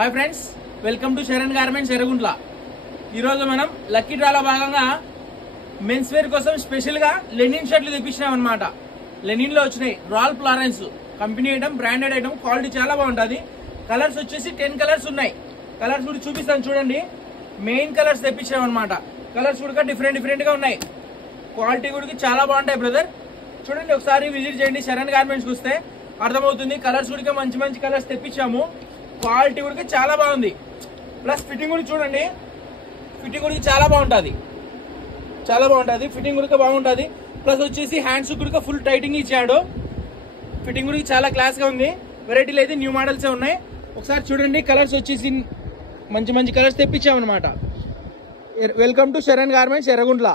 Hi friends, welcome to Sharan garments Erraguntla. ఈరోజు మనం lucky డ్రాలో భాగంగా మెన్స్ వేర్ కోసం స్పెషల్ గా లెనిన్ షర్ట్లు తెప్పించినాం అనమాట. లెనిన్ లో వచ్చినాయి, Ralph Lauren company item, branded item, quality చాలా బాగుంటుంది. కలర్స్ వచ్చేసి 10 కలర్స్ ఉన్నాయి. కలర్స్ కూడా చూపిస్తాను చూడండి. మెయిన్ కలర్స్ తెప్పించాం అనమాట. కలర్స్ కూడా డిఫరెంట్ గా ఉన్నాయి. క్వాలిటీ కూడా చాలా బాగుంటాయి బ్రదర్. చూడండి, ఒకసారి విజిట్ చేయండి. శరణ్ గార్మెంట్స్ కి వస్తే అర్థమవుతుంది. కలర్స్ కూడా మంచి కలర్స్ తెప్పించాము. క్వాలిటీ కూడా చాలా బాగుంది. ప్లస్ ఫిట్టింగ్ కూడా చూడండి, ఫిట్టింగ్ కూడా చాలా బాగుంటుంది. ఫిట్టింగ్ కూడా బాగుంటుంది. ప్లస్ వచ్చేసి హ్యాండ్స్ కూడా ఫుల్ టైటింగ్ ఇచ్చాడు. ఫిట్టింగ్ కూడా చాలా క్లాస్ గా ఉంది. వెరైటీలు అయితే న్యూ మోడల్స్ ఉన్నాయి. ఒకసారి చూడండి, కలర్స్ వచ్చేసి మంచి కలర్స్ తెప్పించామన్నమాట. Welcome to Sharan garments Yerraguntla.